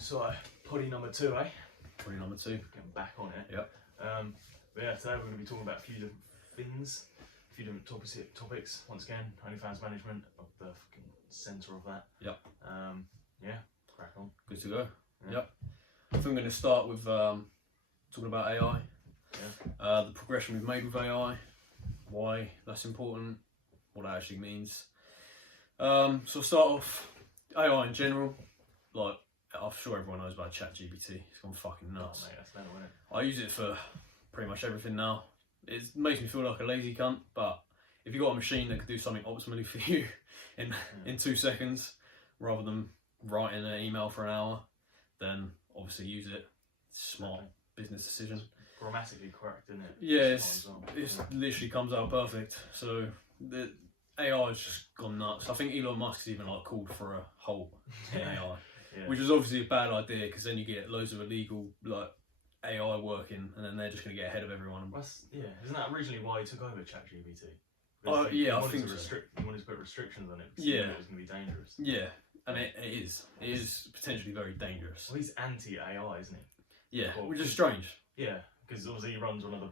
So, potty number 2, eh? Potty number 2. Getting back on it. Yep. But yeah, today we're going to be talking about a few different things, a few different topics. Once again, OnlyFans management of the fucking centre of that. Yep. Yeah, crack on. Good to go. Yeah. Yep. I think I'm going to start with talking about AI. Yeah. The progression we've made with AI, why that's important, what that actually means. So I'll start off AI in general. Like, I'm sure everyone knows about ChatGPT. It's gone fucking nuts. Oh, mate, that's mental, isn't it? I use it for pretty much everything now. It makes me feel like a lazy cunt, but if you've got a machine that could do something optimally for you in 2 seconds, rather than writing an email for an hour, then obviously use it. It's a smart business decision. Grammatically correct, isn't it? Yeah, it's literally comes out perfect. So the AI has just gone nuts. I think Elon Musk's even like called for a halt in AI. Yeah. Which is obviously a bad idea because then you get loads of illegal like AI working, and then they're just going to get ahead of everyone. Yeah, isn't that originally why he took over ChatGPT? Yeah, I think so. He wanted to put restrictions on it because Yeah. he knew it was going to be dangerous. Yeah, and it is. It is potentially very dangerous. Well, he's anti-AI, isn't he? Yeah, Well, which is strange. Yeah, because obviously he runs one of the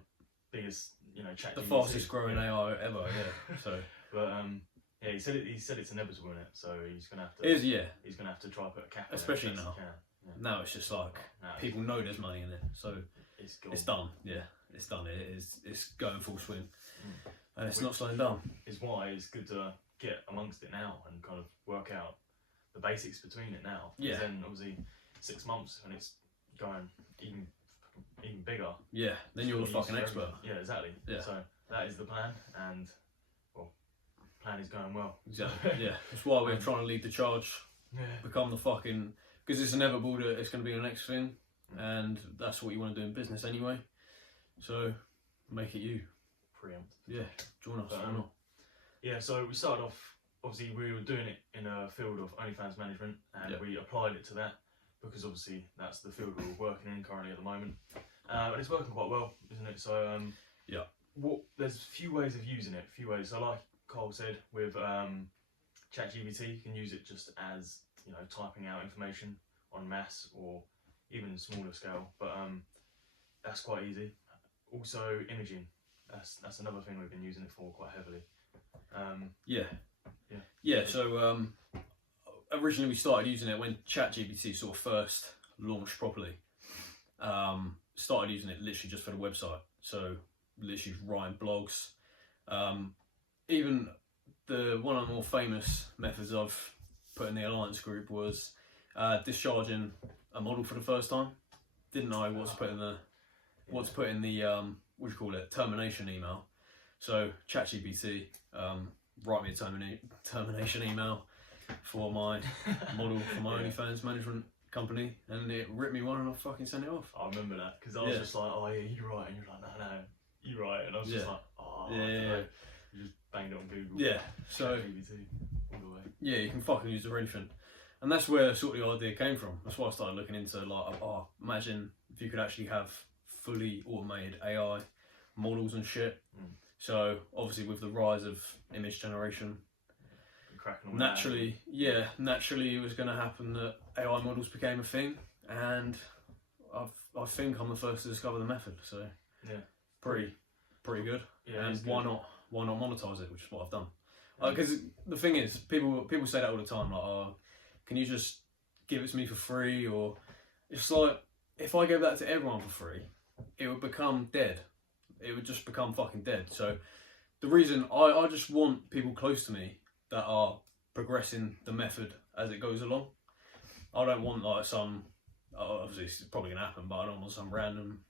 biggest, ChatGPT. The fastest growing AI ever. Yeah. So. But yeah, he said it's inevitable in it, so he's gonna have to. It is, yeah. He's gonna have to try to put a cap on Especially it as now. best he can. Yeah. Now it's just like people know there's money in it, so It's gone. it's done. Yeah, it's done. It's going full swing, Mm. and it's not slowing down. Is why it's good to get amongst it now and kind of work out the basics between it now. Yeah. Then obviously 6 months and it's going even bigger. Yeah. Then you're the Used to fucking expert. everything. Yeah, exactly. Yeah. So that is the plan, and plan is going well. Exactly. Yeah. That's why we're trying to lead the charge. Yeah. Become the fucking, because it's inevitable that it's going to be the next thing, and that's what you want to do in business anyway. So make it you. Preempt. Yeah. Join us. But, Why not? Yeah, so we started off, obviously we were doing it in a field of OnlyFans management, and Yep. we applied it to that because obviously that's the field we're working in currently at the moment, and it's working quite well, isn't it? So Yeah. There's a few ways of using it, So like Cole said, with ChatGPT, you can use it just as typing out information en masse or even smaller scale, but that's quite easy. Also imaging, that's another thing we've been using it for quite heavily. Yeah. Yeah. Yeah. So originally we started using it when ChatGPT sort of first launched properly. Started using it literally just for the website. So literally writing blogs. Even one of the more famous methods I've put in the Alliance group was discharging a model for the first time. Didn't know what to put in the what do you call it, termination email. So ChatGPT, write me a termination email for my model for my OnlyFans management company, and it ripped me one and I fucking sent it off. I remember that because I was just like, oh yeah, you right, and you're like, no, you right, and I was just like, oh, I don't know. You just banged it on Google. Yeah, so ChatGPT all the way. yeah, you can fucking use it for anything, and that's where sort of the idea came from. That's why I started looking into like, imagine if you could actually have fully automated AI models and shit. So obviously with the rise of image generation, naturally it was going to happen that AI models became a thing, and I think I'm the first to discover the method. So yeah, pretty good. Yeah, and why not monetize it, which is what I've done. Because the thing is, people say that all the time, like, can you just give it to me for free? Or it's like, if I gave that to everyone for free, it would become dead. It would just become fucking dead. So the reason I just want people close to me that are progressing the method as it goes along. I don't want like some, obviously it's probably gonna happen, but I don't want some random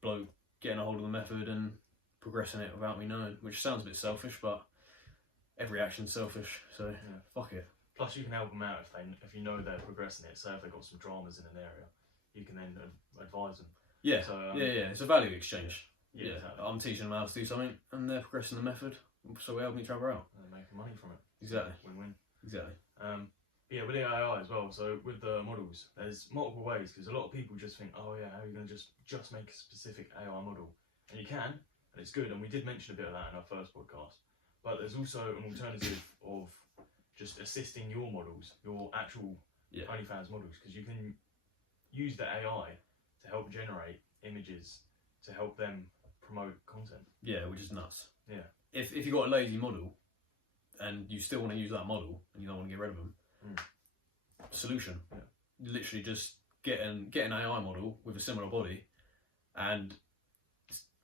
bloke getting a hold of the method and progressing it without me knowing, which sounds a bit selfish, but every action's selfish, so fuck it. Plus you can help them out if you know they're progressing it. So if they've got some dramas in an area, you can then advise them. Yeah, so, yeah, it's a value exchange. Yeah, exactly. I'm teaching them how to do something, and they're progressing the method, so we help each other out. And they're making money from it. Exactly. Win-win. Exactly. Yeah, with the AI as well. So with the models, there's multiple ways because a lot of people just think, oh yeah, how are you going to just make a specific AI model? And you can, and it's good. And we did mention a bit of that in our first podcast. But there's also an alternative of just assisting your models, your actual OnlyFans models, because you can use the AI to help generate images to help them promote content. Yeah, which is nuts. Yeah. If you got a lazy model and you still want to use that model and you don't want to get rid of them, solution. Yeah. Literally just get an AI model with a similar body and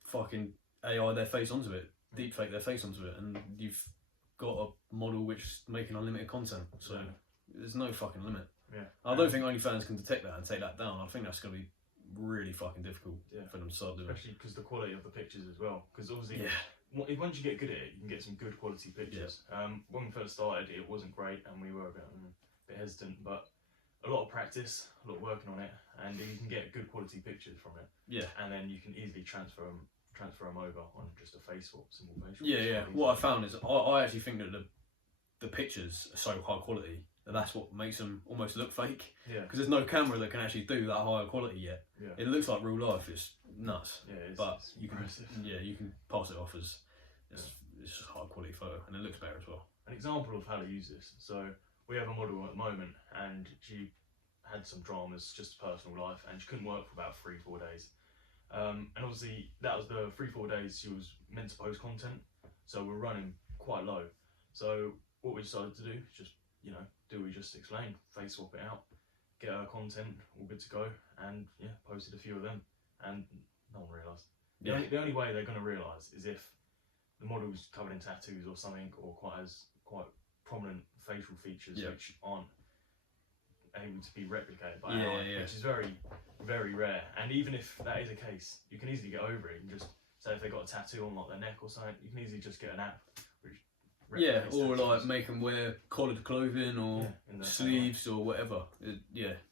fucking AI their face onto it, deepfake their face onto it, and you've got a model which is making unlimited content. So there's no fucking limit. Yeah. I don't think OnlyFans can detect that and take that down. I think that's going to be really fucking difficult for them to start doing. Especially because the quality of the pictures as well. Because obviously, once you get good at it, you can get some good quality pictures. When we first started, it wasn't great, and we were a bit hesitant, but a lot of practice, a lot of working on it, and you can get good quality pictures from it. Yeah. And then you can easily transfer them over on just a face swap, simple facial. Yeah. What I found is I actually think that the pictures are so high quality that that's what makes them almost look fake. Yeah. Because there's no camera that can actually do that higher quality yet. Yeah. It looks like real life. It's nuts. Yeah. But it's you impressive. you can pass it off as it's just a high quality photo, and it looks better as well. An example of how to use this. So we have a model at the moment, and she had some dramas, just personal life, and she couldn't work for about 3-4 days. And obviously that was the 3-4 days she was meant to post content, so we're running quite low. So what we decided to do is just, we just explained, face swap it out, get her content all good to go, and posted a few of them, and no one realised. The only way they're going to realise is if the model's covered in tattoos or something, or quite prominent facial features which aren't able to be replicated by AI, which is very, very rare. And even if that is a case, you can easily get over it and just say if they got a tattoo on like their neck or something, you can easily just get an app which or like make them wear collared clothing or sleeves or whatever. It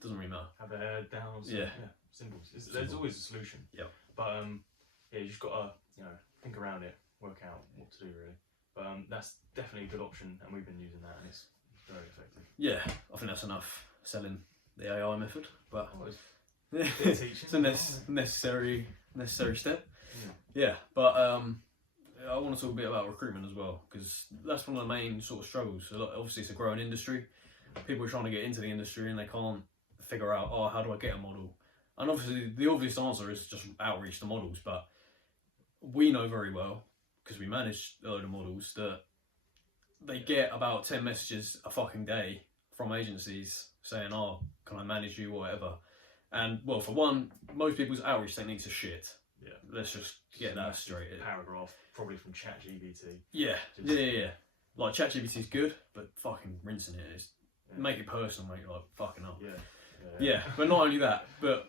doesn't really matter. Have their hair down. So, simple. There's always a solution. Yeah. But you just gotta think around it, work out what to do really. But that's definitely a good option, and we've been using that, and it's very effective. Yeah, I think that's enough selling the AI method, but it's a necessary step. But I want to talk a bit about recruitment as well, because that's one of the main sort of struggles. Obviously it's a growing industry, people are trying to get into the industry and they can't figure out, how do I get a model? And obviously the obvious answer is just outreach to models, but we know very well, because we manage a load of models, that they get about 10 messages a fucking day from agencies saying, can I manage you or whatever. And well, for one, most people's outreach techniques are shit. Yeah. Let's just get that straight. Paragraph, probably from ChatGPT. Yeah. Like ChatGPT is good, but fucking rinsing it is make it personal, mate. Like fucking up. Yeah. But not only that, but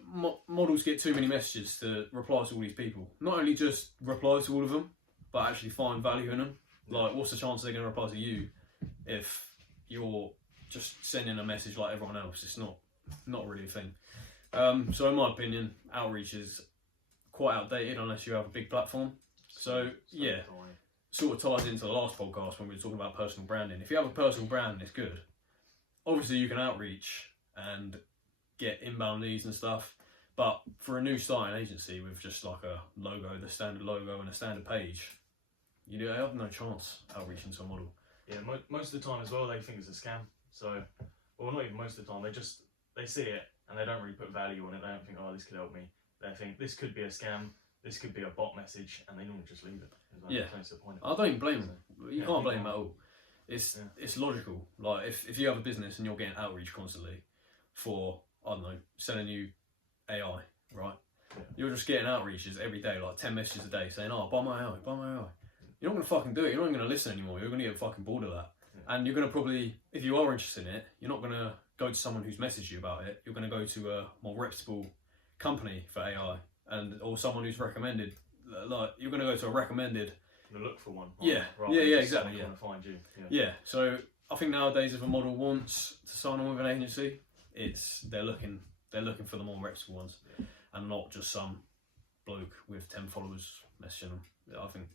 models get too many messages to reply to all these people. Not only just reply to all of them, but actually find value in them. Like, what's the chance they're going to reply to you if you're just sending a message like everyone else? It's not really a thing. So in my opinion, outreach is quite outdated unless you have a big platform. So sort of ties into the last podcast when we were talking about personal branding. If you have a personal brand, it's good. Obviously you can outreach and get inbound leads and stuff, but for a new starting agency with just like a logo, the standard logo and a standard page, you have no chance outreaching to a model. Yeah, most of the time as well, they think it's a scam. So, well, not even most of the time, they see it and they don't really put value on it. They don't think, this could help me. They think this could be a scam, this could be a bot message, and they normally just leave it. That's the point of it. I don't blame them. You can't blame them at all. It's logical. Like if you have a business and you're getting outreach constantly for, I don't know, selling you AI, right? Yeah. You're just getting outreaches every day, like 10 messages a day saying, buy my AI, buy my AI. You're not going to fucking do it. You're not even going to listen anymore. You're going to get fucking bored of that. Yeah. And you're going to probably, if you are interested in it, you're not going to go to someone who's messaged you about it. You're going to go to a more reputable company for AI or someone who's recommended. Like, you're going to go to a recommended. Look for one. Exactly. Trying to find you. Yeah. So I think nowadays, if a model wants to sign on with an agency, they're looking for the more reputable ones, and not just some bloke with 10 followers messaging them. I think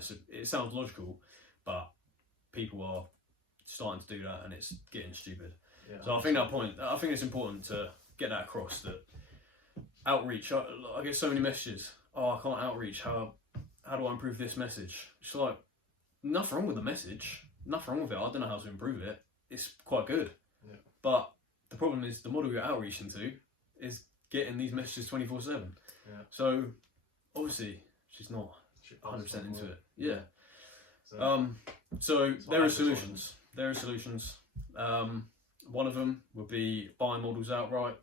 so it sounds logical, but people are starting to do that, and it's getting stupid. Yeah, so I think it's important to get that across, that outreach. I get so many messages. I can't outreach. How do I improve this message? It's like, nothing wrong with the message. Nothing wrong with it. I don't know how to improve it. It's quite good. Yeah. But the problem is the model you're outreaching to is getting these messages 24/7. Yeah. So obviously she's not Shit, 100% into it. Yeah. Yeah. So, So It's there like are advertising. solutions. There are solutions. One of them would be buying models outright.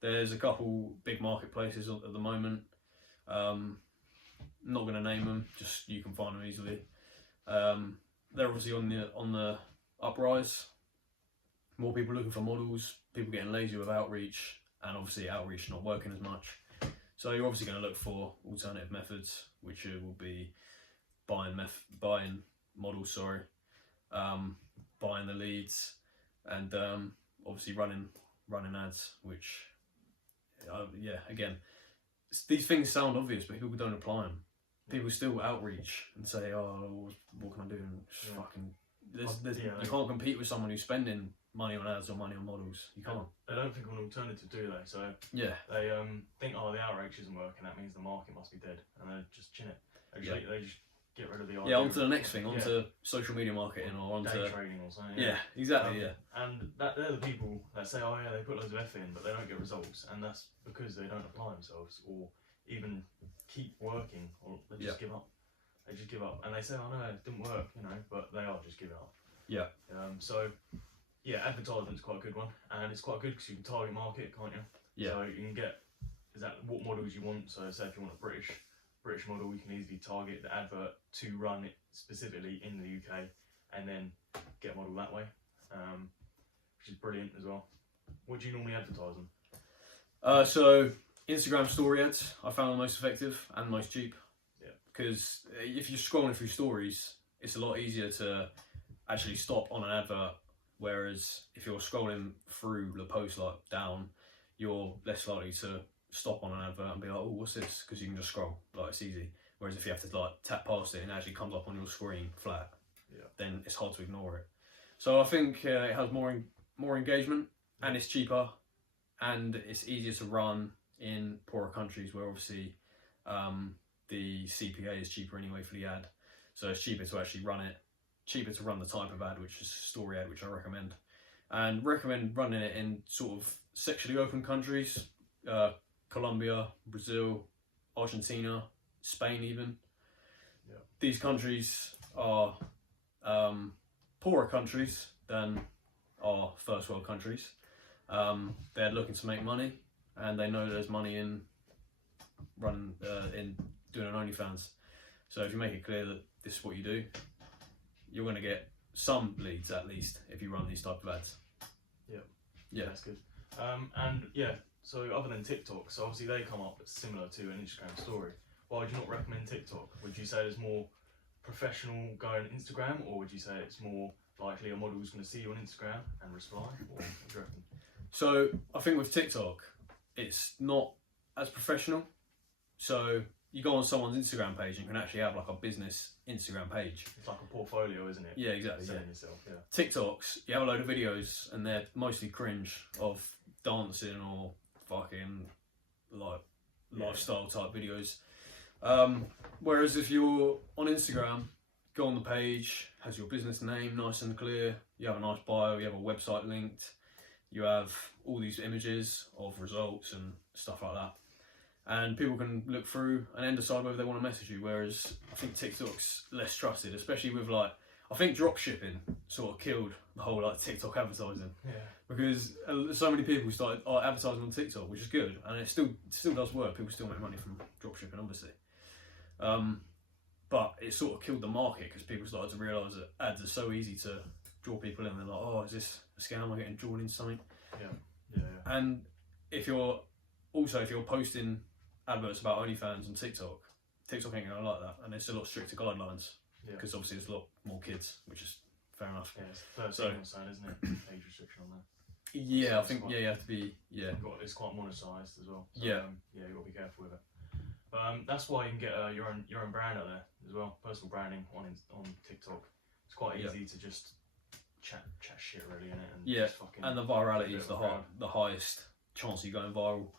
There's a couple big marketplaces at the moment. Not going to name them. Just you can find them easily. They're obviously on the uprise. More people looking for models. People getting lazy with outreach, and obviously outreach not working as much. So you're obviously going to look for alternative methods, which will be buying models. Sorry, buying the leads, and obviously running ads. Which, yeah, again, these things sound obvious, but people don't apply them. People still outreach and say, "Oh, what can I do?" And just Yeah. fucking, Yeah, you can't compete with someone who's spending money on ads or money on models. You can't. they don't think of an alternative, do they? So Yeah, they think, oh, the outreach isn't working. That means the market must be dead, and they just chin it. They just get rid of the idea. yeah. On to the next thing. On Yeah. to social media marketing, or on Day to trading or something. yeah, exactly. Um, And they're the people that say, oh yeah, they put loads of effort in, but they don't get results, and that's because they don't apply themselves or even keep working, or they just give up. They just give up, and they say, oh no, it didn't work, but they are just giving up. Yeah. So yeah, advertisement's quite a good one, and it's quite good because you can target market, can't you? Yeah. So you can get what models you want. So say if you want a British model, you can easily target the advert to run it specifically in the UK, and then get a model that way, which is brilliant as well. What do you normally advertise on? So Instagram story ads I found the most effective and most cheap. Yeah. Because if you're scrolling through stories, it's a lot easier to actually stop on an advert. Whereas if you're scrolling through the post like down, you're less likely to stop on an advert and be like, oh, what's this? Because you can just scroll, like it's easy. Whereas if you have to like tap past it and it actually comes up on your screen flat, then it's hard to ignore it. So I think it has more engagement, and it's cheaper, and it's easier to run in poorer countries where obviously the CPA is cheaper anyway for the ad. So it's cheaper to actually run it, cheaper to run the type of ad, which is a story ad, which I recommend. And recommend running it in sort of sexually open countries, Colombia, Brazil, Argentina, Spain even. Yeah. These countries are poorer countries than our first world countries. They're looking to make money, and they know there's money in in doing an OnlyFans. So if you make it clear that this is what you do, you're going to get some leads at least if you run these type of ads. Yeah. That's good. And yeah, so other than TikTok, so obviously they come up similar to an Instagram story. Why would you not recommend TikTok? Would you say there's more professional going on Instagram, or would you say it's more likely a model who's going to see you on Instagram and respond? Or what do you reckon? So I think with TikTok, it's not as professional. So you go on someone's Instagram page and you can actually have like a business Instagram page. It's like a portfolio, isn't it? Yeah, exactly. Selling Yeah. yourself, yeah. TikToks, you have a load of videos and they're mostly cringe of dancing or fucking like lifestyle type videos. Whereas if you're on Instagram, go on the page, has your business name nice and clear, you have a nice bio, you have a website linked, you have all these images of results and stuff like that. And people can look through and then decide whether they want to message you. Whereas I think TikTok's less trusted, especially with like, I think drop shipping sort of killed the whole like TikTok advertising. Yeah. Because so many people started advertising on TikTok, which is good, and it still does work. People still make money from drop shipping, obviously. But it sort of killed the market because people started to realise that ads are so easy to draw people in. They're like, oh, is this a scam? Am I getting drawn into something? Yeah. And if you're posting adverts about OnlyFans on TikTok ain't gonna like that, and it's a lot stricter guidelines because obviously there's a lot more kids, which is fair enough. Yeah, it's 13 or so, isn't it? Age restriction on that. Yeah, So I it's think quite- you have to be It's quite monetised as well. So, Yeah. You got to be careful with it. But that's why you can get your own brand out there as well. Personal branding on TikTok. It's quite easy to just chat shit really in it. And Yeah, just fucking and the virality get is a bit of the highest chance of you going viral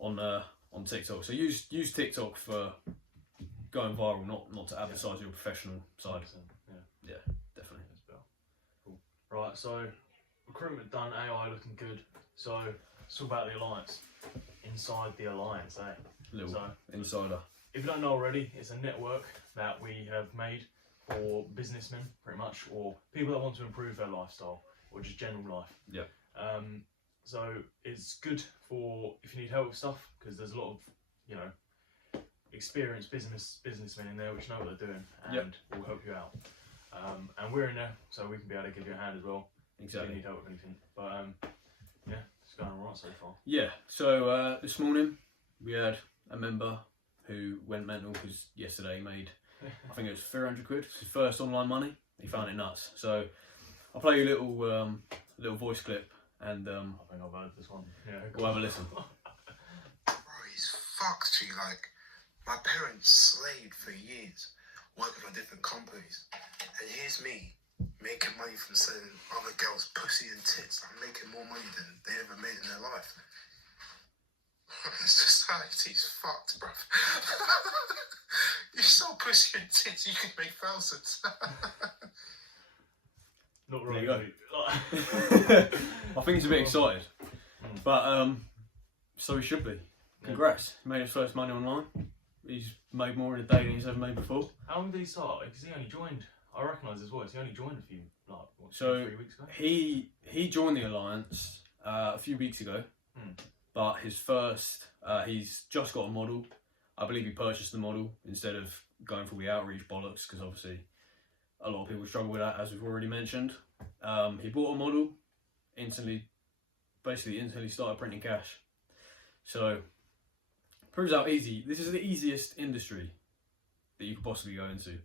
on TikTok. So use TikTok for going viral, not to advertise your professional side. 100%, Yeah, definitely. That's better. Cool. Right, so recruitment done, AI looking good. So let's talk about the alliance inside the alliance, eh? Little So, insider. if you don't know already, it's a network that we have made for businessmen, pretty much, or people that want to improve their lifestyle or just general life. Yeah. So it's good for if you need help with stuff, because there's a lot of, you know, experienced businessmen in there which know what they're doing and will help you out. And we're in there, so we can be able to give you a hand as well. Exactly. If you need help with anything. But yeah, it's going alright so far. Yeah. So this morning we had a member who went mental because yesterday he made, I think it was 300 quid. It's his first online money. He found it nuts. So I'll play you a little voice clip, and I think I've heard this one. Yeah, we'll have a listen. Bro, he's fucked, G. Like, my parents slaved for years, working for different companies. And here's me, making money from selling other girls' pussy and tits. I'm making more money than they ever made in their life. Society's fucked, bro. You sell pussy and tits, you can make thousands. Not There really. you go. I think he's a bit excited, but so he should be. Congrats, he made his first money online. He's made more in a day than he's ever made before. How long did he start? Because he only joined. I recognise his voice. He only joined a few, like, what, So 3 weeks ago. he joined the alliance a few weeks ago, but his first he's just got a model. I believe he purchased the model instead of going for the outreach bollocks, because obviously a lot of people struggle with that, as we've already mentioned. He bought a model, instantly started printing cash. So proves how easy this is. The easiest industry that you could possibly go into.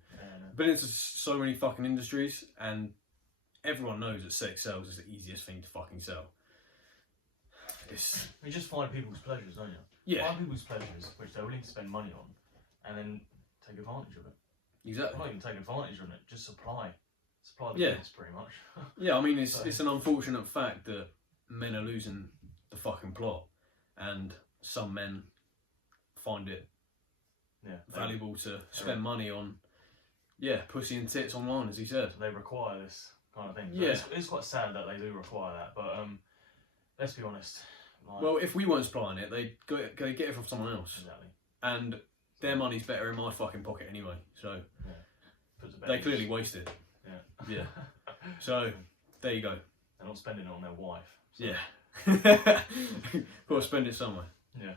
Been into so many fucking industries, and everyone knows that sex sales is the easiest thing to fucking sell. You just find people's pleasures, don't you? Yeah, Find people's pleasures, which they're willing to spend money on, and then take advantage of it. exactly. Not even take advantage of it, just supply the Yeah. goods, pretty much. Yeah, I mean, it's an unfortunate fact that men are losing the fucking plot, and some men find it valuable to spend money on, pussy and tits online, as he said. They require this kind of thing. So Yeah. it's quite sad that they do require that, but let's be honest. Like, Well, if we weren't supplying it, they'd go get it from someone else, exactly. and their money's better in my fucking pocket anyway. So Puts a they better clearly use. wasted. Yeah. Yeah. So there you go. They're not spending it on their wife. So. Yeah. Got to spend it somewhere. Yeah.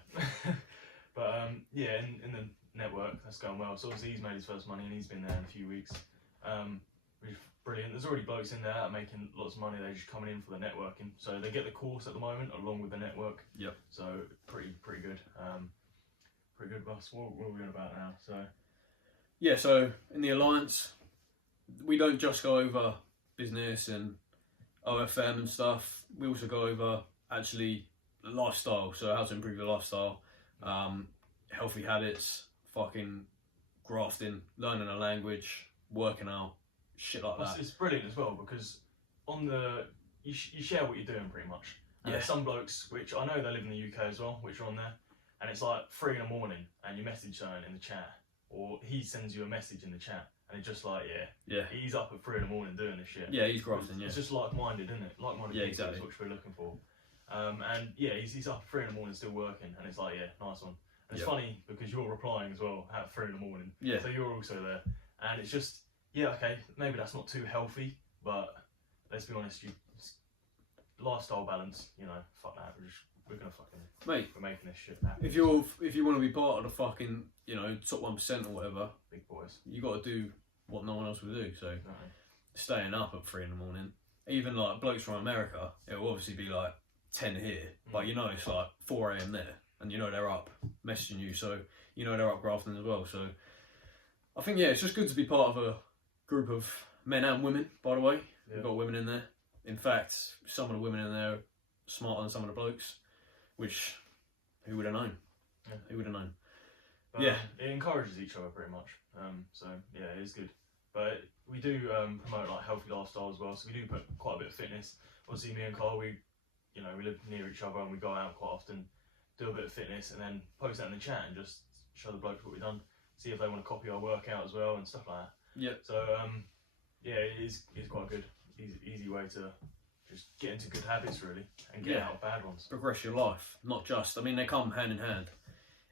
But in the network, that's going well. So obviously he's made his first money and he's been there in a few weeks. Which is brilliant. There's already blokes in there that are making lots of money. They're just coming in for the networking. So they get the course at the moment along with the network. Yep. So pretty good. Pretty good, boss. What are we on about now? So Yeah, so in the Alliance, we don't just go over business and OFM and stuff. We also go over actually lifestyle, so how to improve your lifestyle, healthy habits, fucking grafting, learning a language, working out, shit like that. it's brilliant as well because you share what you're doing pretty much. And there's some blokes, which I know they live in the UK as well, which are on there, and it's like 3 a.m. and you message someone in the chat, or he sends you a message in the chat, and it's just like, he's up at 3 a.m. doing this shit. Yeah, he's grafting, It's just like-minded, isn't it? Like-minded people exactly. is what we're looking for. And he's up at 3 a.m. still working, and it's like, nice one. And it's funny because you're replying as well at 3 a.m. Yeah. So you're also there, and it's just, okay, maybe that's not too healthy, but let's be honest, lifestyle balance, fuck that. We're gonna fucking Mate, we're making this shit happen. if you want to be part of the fucking, top 1% or whatever, Big boys. you got to do what no one else would do. So No. staying up at 3 a.m, even like blokes from America, it will obviously be like 10 here, but it's like 4 a.m. there, and they're up messaging you, so they're up grafting as well. So I think it's just good to be part of a group of men and women. By the way, we've got women in there. In fact, some of the women in there are smarter than some of the blokes, which who would have known? Yeah. Who would have known? But, Yeah. It encourages each other pretty much. So it is good. But we do promote like healthy lifestyle as well. So we do put quite a bit of fitness. Obviously, me and Carl, we live near each other and we go out quite often, do a bit of fitness, and then post that in the chat and just show the blokes what we've done. See if they want to copy our workout as well and stuff like that. Yeah. So it is quite good. Easy way to just get into good habits really and get Yeah. out of bad ones. Progress your life, not just. I mean, they come hand in hand.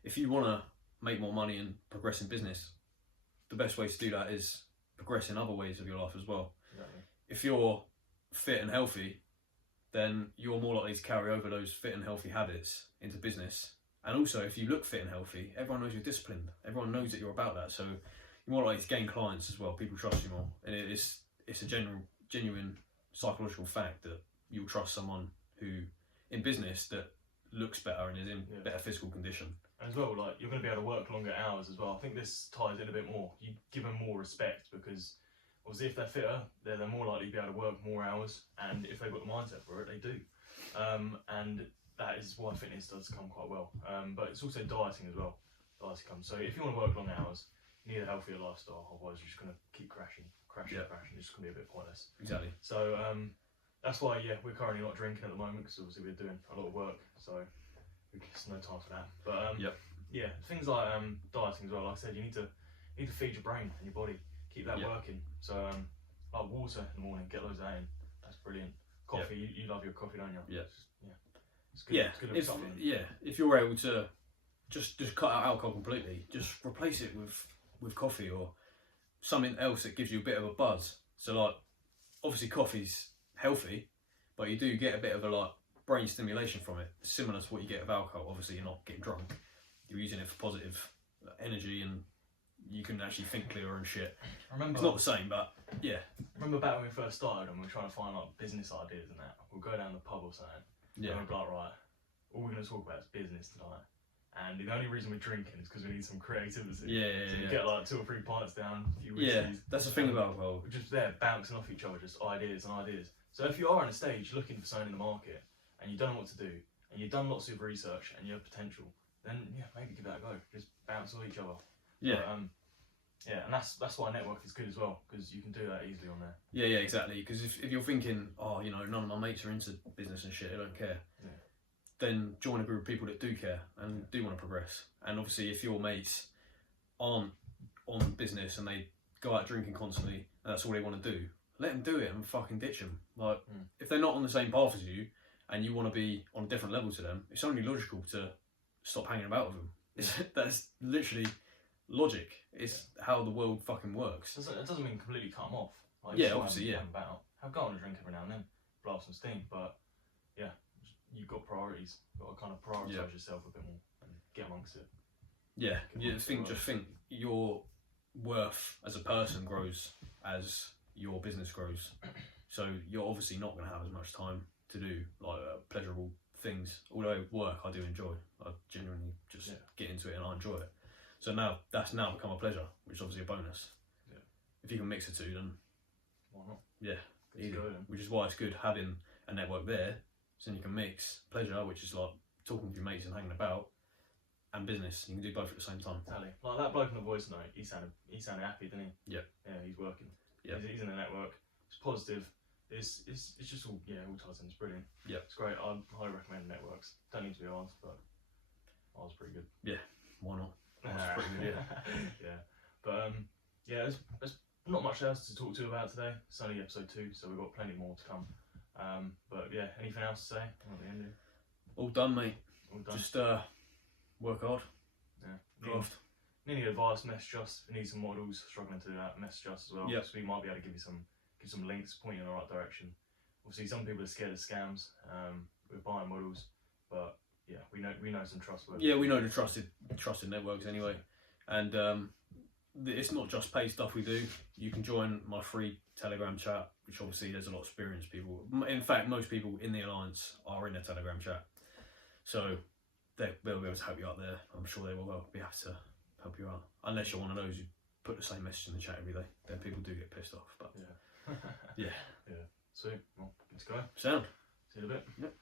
If you want to make more money and progress in business, the best way to do that is progress in other ways of your life as well. Exactly. If you're fit and healthy, then you're more likely to carry over those fit and healthy habits into business. And also, if you look fit and healthy, everyone knows you're disciplined. Everyone knows that you're about that. So you're more likely to gain clients as well. People trust you more, and it's a genuine psychological fact that you'll trust someone who, in business, that looks better and is in Yeah. better physical condition. And as well, like you're going to be able to work longer hours as well. I think this ties in a bit more. You give them more respect because obviously if they're fitter, they're more likely to be able to work more hours, and if they've got the mindset for it, they do. And that is why fitness does come quite well. But it's also dieting as well. Dieting comes. So if you want to work long hours, you need a healthier lifestyle. Otherwise, you're just going to keep crashing. Yeah. It's just going to be a bit pointless. Exactly. So that's why, yeah, we're currently not drinking at the moment because obviously we're doing a lot of work. So there's no time for that. But Yep. yeah, things like dieting as well. Like I said, you need to feed your brain and your body, keep that Yep. working. So like water in the morning, get loads of that in. That's brilliant. Coffee, you love your coffee, don't you? Yeah. It's good. Yeah. It's good little supplement. If you're able to just cut out alcohol completely, just replace it with coffee or something else that gives you a bit of a buzz. So like, obviously coffee's healthy, but you do get a bit of a like brain stimulation from it, similar to what you get with alcohol. Obviously you're not getting drunk, you're using it for positive energy and you can actually think clearer and shit. I remember, It's not the same, but yeah. remember back when we first started and we were trying to find like business ideas and that. We'll go down the pub or something. Yeah. And we'll be like, right, all we're going to talk about is business tonight. And the only reason we're drinking is because we need some creativity. Yeah, So you yeah. get like 2 or 3 pints down, a few Yeah, whiskeys. that's the thing about alcohol. We're just there bouncing off each other, just ideas and ideas. So if you are on a stage looking for something in the market and you don't know what to do and you've done lots of research and you have potential, then yeah, maybe give that a go. Just bounce off each other. Yeah. But, yeah, and that's why network is good as well because you can do that easily on there. Yeah, exactly. Because if you're thinking, oh, you know, none of my mates are into business and shit, I don't care. Yeah. Then join a group of people that do care and do want to progress. And obviously, if your mates aren't on business and they go out drinking constantly and that's all they want to do, let them do it and fucking ditch them. Like, if they're not on the same path as you and you want to be on a different level to them, it's only logical to stop hanging about with them. That's literally logic. It's how the world fucking works. It doesn't mean completely cut them off. Like, Yeah, just obviously, yeah. About. Have go on a drink every now and then, blow off some steam, but yeah, you've got priorities. You've got to kind of prioritise yourself a bit more and get amongst it. Yeah, Get you amongst the just think your worth as a person grows as your business grows. So you're obviously not going to have as much time to do like pleasurable things. Although work I do enjoy. I genuinely just get into it and I enjoy it. So now that's now become a pleasure, which is obviously a bonus. Yeah. If you can mix the two, then Why not? yeah, Good to easy. go then. Which is why it's good having a network there, so then you can mix pleasure, which is like talking to your mates and hanging about, and business. You can do both at the same time. Tally. Like that bloke on the voice note, he sounded happy, didn't he? Yeah. Yeah, he's working. Yeah. He's in the network. It's positive. It's just all all ties in. It's brilliant. Yeah. It's great. I highly recommend networks. Don't need to be ours, but ours pretty good. Why not? That's pretty good, yeah. But yeah, there's not much else to talk to about today. It's only episode 2, so we've got plenty more to come. But yeah, anything else to say at the end? All done, mate. All done. Just work hard. Yeah. Graft. Need any advice, message us. If you need some models, struggling to do that, message us as well. Yep. So we might be able to give you some links, point you in the right direction. Obviously, some people are scared of scams. We're buying models, but yeah, we know some trustworthy. Yeah, we know the trusted networks anyway, and it's not just paid stuff we do. You can join my free Telegram chat, which obviously there's a lot of experienced people. In fact, most people in the alliance are in a Telegram chat, so they'll be able to help you out there. I'm sure they will be happy to help you out, unless you're one of those who put the same message in the chat every day. Then people do get pissed off. But Yeah. yeah. Sweet. Well, let's go. Sound. See you in a bit. Yep.